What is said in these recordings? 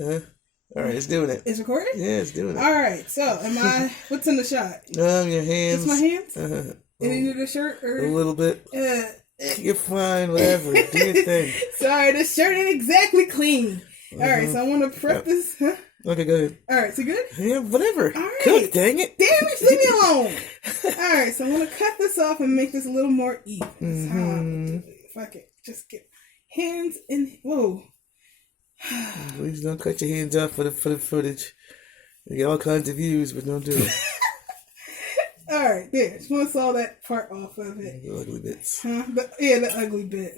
All right, it's doing it. It's recording? Yeah, it's doing it. All right, so what's in the shot? Your hands. It's my hands? Any of the shirt? Or? A little bit. You're fine, whatever. Do your thing. Sorry, the shirt ain't exactly clean. All right, so I want to prep this. Huh? Okay, go ahead. All right, so good? Yeah, whatever. All right. Cook, dang it. Damn it, leave me alone. All right, so I'm going to cut this off and make this a little more even. That's how I would do it. If I could just get hands in. Whoa. Please don't cut your hands off for the footage. You get all kinds of views, but don't do it. All right, there. Just want to saw that part off of it. The ugly bits. The ugly bit.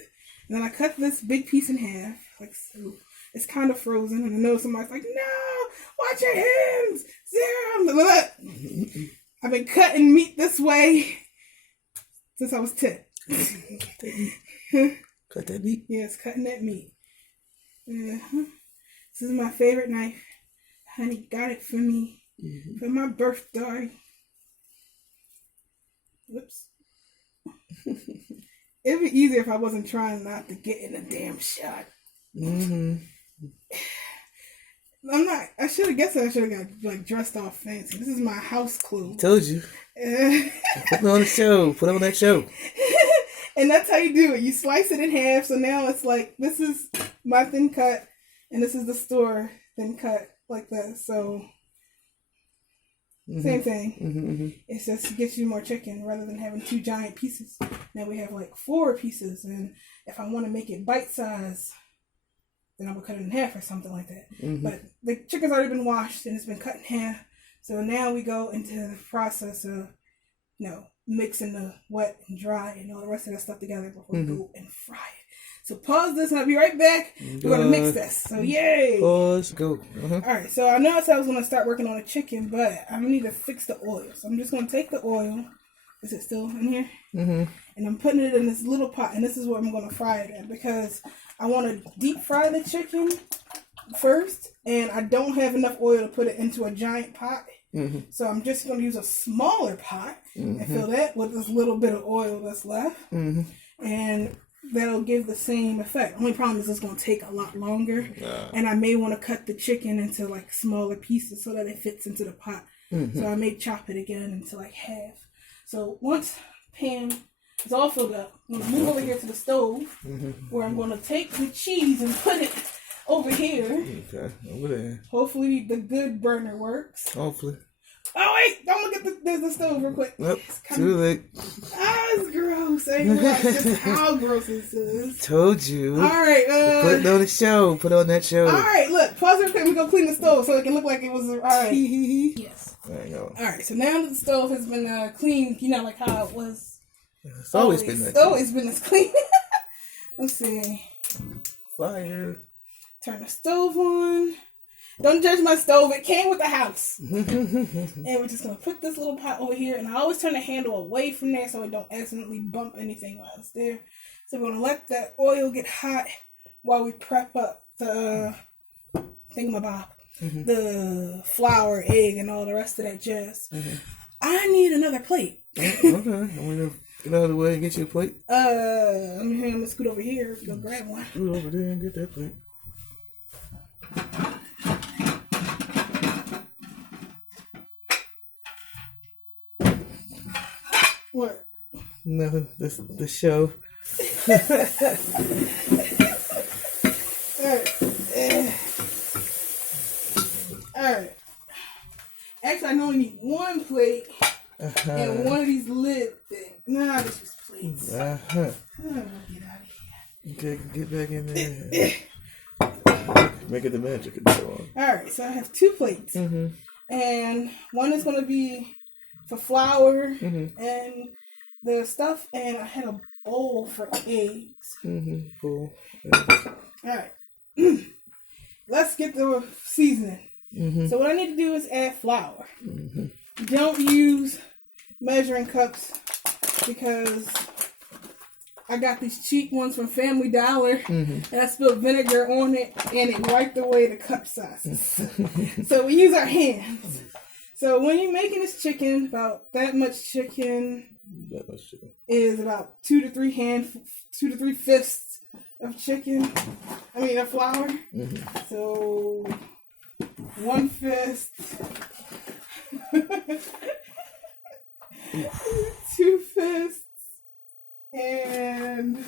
And then I cut this big piece in half, like so. It's kind of frozen, and I know somebody's like, "No, watch your hands, Sarah." I've been cutting meat this way since I was 10. Cut that meat? Yes, cutting that meat. This is my favorite knife. Honey got it for me for my birthday. Whoops. It'd be easier if I wasn't trying not to get in a damn shot. I'm not. I should have guessed I should have got dressed all fancy. This is my house clothes. Told you. Put me on the show. Put on that show. And that's how you do it. You slice it in half. So now it's like this is my thin cut, and this is the store thin cut like that. So same thing. It just gets you more chicken rather than having 2 giant pieces. Now we have like 4 pieces, and if I want to make it bite size, then I would cut it in half or something like that. But the chicken's already been washed and it's been cut in half. So now we go into the process of, mixing the wet and dry and all the rest of that stuff together before we go and fry it. So pause this and I'll be right back. We're going to mix this. So yay! Pause, go. Alright, so I know I said I was going to start working on the chicken, but I'm going to need to fix the oil. So I'm just going to take the oil. Is it still in here? And I'm putting it in this little pot, and this is where I'm going to fry it in because I want to deep fry the chicken first, and I don't have enough oil to put it into a giant pot. So I'm just going to use a smaller pot and fill that with this little bit of oil that's left. And that'll give the same effect. Only problem is it's going to take a lot longer. And I may want to cut the chicken into like smaller pieces so that it fits into the pot. So I may chop it again into like half. So once pan is all filled up, I'm going to move over here to the stove where I'm going to take the cheese and put it over here. Okay, over there. Hopefully the good burner works. Hopefully. Oh wait, don't look at the stove real quick. Nope, too late. It's gross. I ain't gonna lie, just how gross this is. Told you. All right, put it on the show. Put on that show. All right, look, pause real quick. We're gonna clean the stove so it can look like it was all right. Yes. There you go. All right, so now that the stove has been cleaned, like how it was. It's always been that. It's always been this clean. Let's see. Fire. Turn the stove on. Don't judge my stove. It came with the house. And we're just going to put this little pot over here. And I always turn the handle away from there so it don't accidentally bump anything while it's there. So we're going to let that oil get hot while we prep up the thingamabob. The flour, egg, and all the rest of that jazz. I need another plate. Okay. I'm going to get out of the way and get you a plate. I'm going to scoot over here. Go grab one. Scoot over there and get that plate. What? Nothing. The show. Alright. Actually, I only need one plate and one of these lid things. Nah, this is plates. Oh, get out of here. Okay, get back in there. Make it the magic and so on. Alright, so I have 2 plates. And one is going to be for flour and the stuff, and I had a bowl for eggs. Cool. Alright. Let's get the seasoning. So what I need to do is add flour. Don't use measuring cups because I got these cheap ones from Family Dollar and I spilled vinegar on it and it wiped away the cup sizes. So we use our hands. So when you're making this chicken, about that much chicken is about 2 to 3 fifths of chicken. Of flour. So 1 fist, 2 fists, and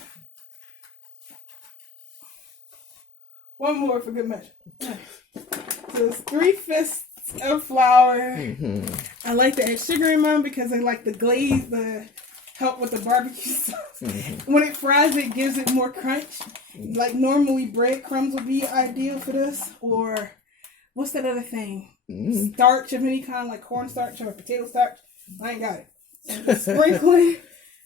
1 more for good measure. So it's 3 fists of flour. Mm-hmm. I like to add sugar in mine because I like the glaze, the help with the barbecue sauce. Mm-hmm. When it fries, it gives it more crunch. Like normally breadcrumbs would be ideal for this, or what's that other thing? Mm-hmm. Starch of any kind, like cornstarch or potato starch. I ain't got it. So just sprinkling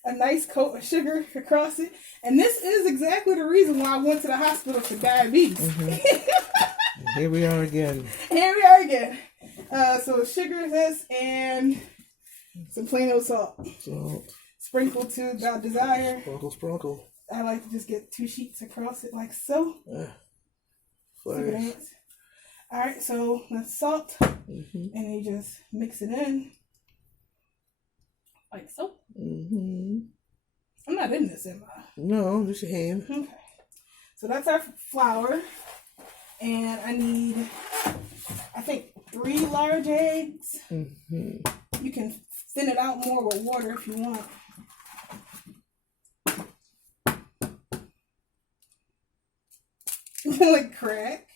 a nice coat of sugar across it. And this is exactly the reason why I went to the hospital for diabetes. Mm-hmm. Here we are again. So sugar this and some plain old salt. Sprinkle to about desire. Sprinkle. I like to just get 2 sheets across it like so. Alright, so that's salt. Mm-hmm. And you just mix it in. Like so. Mm-hmm. I'm not in this, am I? No, just your hand. Okay. So that's our flour. And I need, I think, 3 large eggs. Mm-hmm. You can thin it out more with water if you want. Like crack.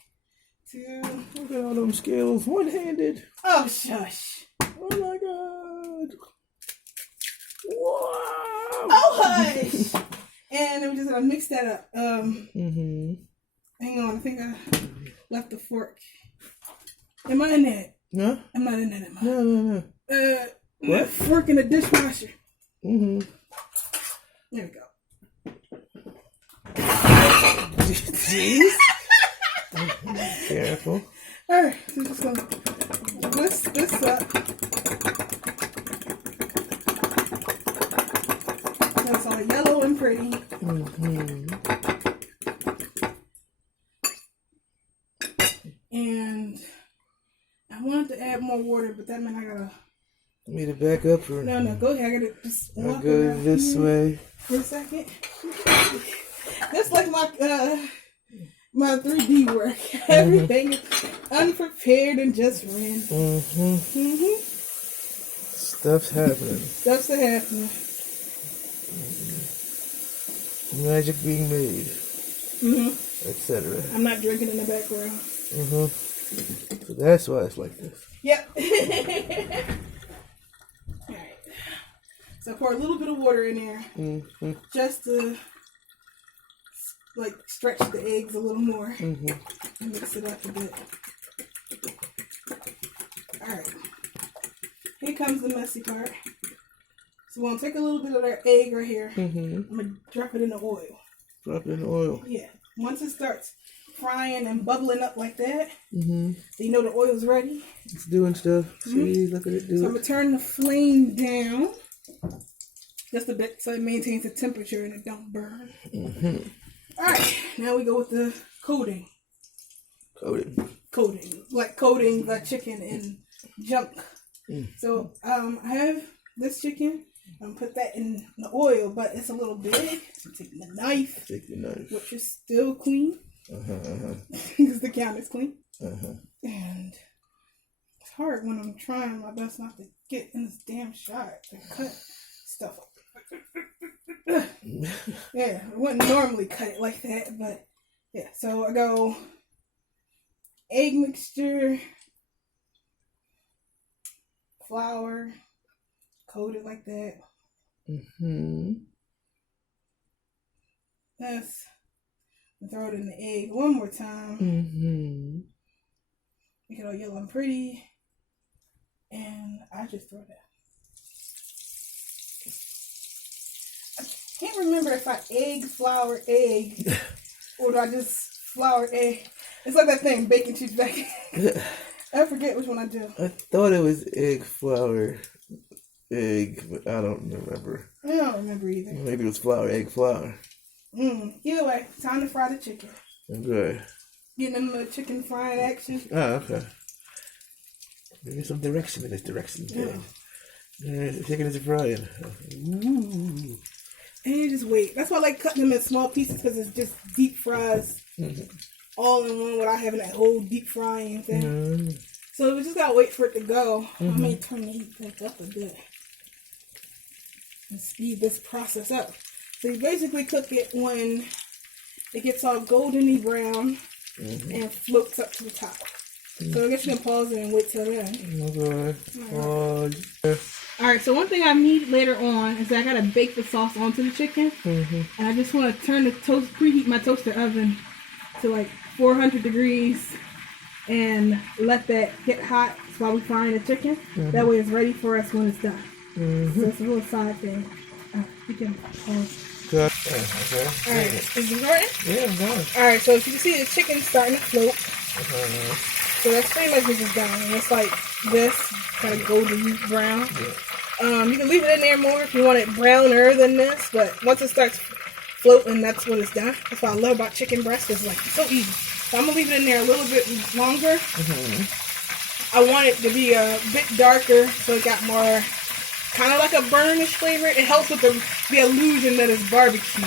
2. Look at all them skills. One-handed. Oh, shush. Oh, my God. Wow. Oh, hush. And then we're just going to mix that up. Hang on. I think I left the fork. Am I in that? No. I'm not in that, am I? No. What? Fork in the dishwasher. Mm-hmm. There we go. Jeez. Careful. Alright, so just gonna whisk this up. That's all yellow and pretty. Mm-hmm. And I wanted to add more water, but that meant I gotta. Me to back up or no, go ahead. I gotta just walk I'll go this way for a second. That's like my 3D work. Everything is unprepared and just ran. Mm-hmm. Mm-hmm. Stuff's happening. Magic being made. Mm-hmm. Etc. I'm not drinking in the background. Mm-hmm. So that's why it's like this. Yep. Alright. So pour a little bit of water in there. Mm-hmm. Just to like stretch the eggs a little more. Mm-hmm. And mix it up a bit. Alright. Here comes the messy part. So we're going to take a little bit of that egg right here. Mm-hmm. I'm going to drop it in the oil. Yeah. Once it starts frying and bubbling up like that, mm-hmm. So you know the oil's ready. It's doing stuff. Mm-hmm. See, look at it do So it. I'm going to turn the flame down just a bit so it maintains the temperature and it don't burn. Mm-hmm. Alright, now we go with the coating. Like coating the chicken in junk. Mm-hmm. So I have this chicken. I'm put that in the oil, but it's a little big. So take the knife. Which is still clean. Because the counter's clean. And it's hard when I'm trying my best not to get in this damn shot to cut stuff up. Yeah, I wouldn't normally cut it like that, but yeah. So I go egg mixture, flour, coat it like that. Mm-hmm. That's throw it in the egg one more time. Mm-hmm. Make it all yellow and pretty, and I just throw that. I can't remember if I flour, egg, or do I just flour, egg. It's like that thing, bacon, cheese, bacon. I forget which one I do. I thought it was egg, flour, egg, but I don't remember. I don't remember either. Maybe it was flour, egg, flour. Either way, time to fry the chicken. Okay. Getting them the chicken frying action. Oh, okay. Maybe some direction in this direction. Yeah. The chicken is frying. Ooh. And you just wait. That's why I like cutting them in small pieces because it's just deep fries all in one without having that whole deep frying thing. So we just gotta wait for it to go. I may turn the heat back up a bit and speed this process up. So you basically cook it when it gets all goldeny brown and floats up to the top. So I guess you can pause it and wait till then. Okay. Alright, so one thing I need later on is that I gotta bake the sauce onto the chicken. And I just want to turn the preheat my toaster oven to like 400 degrees and let that get hot while we frying the chicken. That way it's ready for us when it's done. So it's a little side thing. You can pause. Okay. Alright, is it starting? Yeah, I'm done. Alright, so if you can see the chicken starting to float. So that's pretty much what it's done. And it's like this, kind of golden brown. You can leave it in there more if you want it browner than this, but once it starts floating, that's when it's done. That's what I love about chicken breast. It's like so easy. So I'm gonna leave it in there a little bit longer. I want it to be a bit darker, so it got more kind of like a burnish flavor. It helps with the illusion that it's barbecue.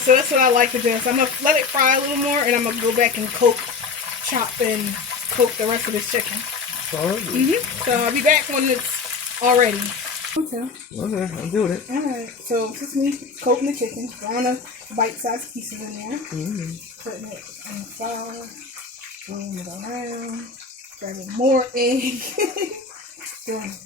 So that's what I like to do. So I'm gonna let it fry a little more, and I'm gonna go back and chop and coat the rest of this chicken. So I'll be back when it's all ready. Okay, I'm doing it. Alright, so this is me coating the chicken, throwing the bite-sized pieces in there, putting it in the flour, rolling it around, grabbing more egg, throwing it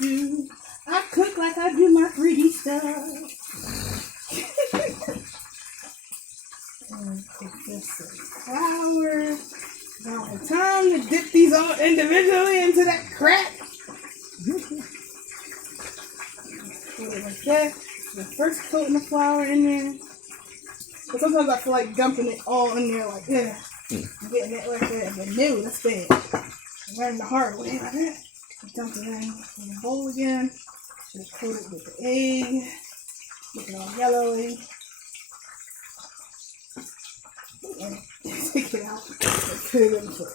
in. I cook like I do my 3D stuff. And put this flour. Now it's time to dip these all individually into that crack. Put it like that. The first coating of flour in there. But sometimes I feel like dumping it all in there like that. Getting it like that. But no, that's bad. I'm learning the hard way like that. Dump it in the bowl again. Just coat it with the egg. Make it all yellowy. And take it out. Put it in the foot.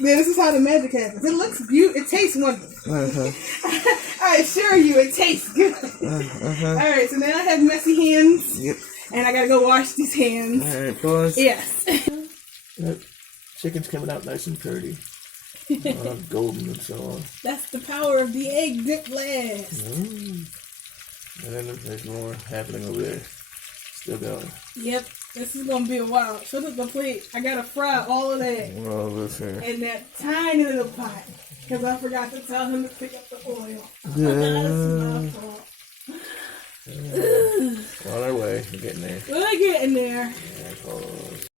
Yeah, this is how the magic happens. It looks beautiful. It tastes wonderful. I assure you, it tastes good. Alright, so now I have messy hands. And I gotta go wash these hands. Alright, pause. Yes. That chicken's coming out nice and pretty. Golden and so on. That's the power of the egg dip blast. And then there's more happening over there. Still going. Yep, this is gonna be a while. Shut up the plate. I gotta fry all of that All this here. in that tiny little pot because I forgot to tell him to pick up the oil. That's my fault. On our way. We're getting there. We're getting there. Pause.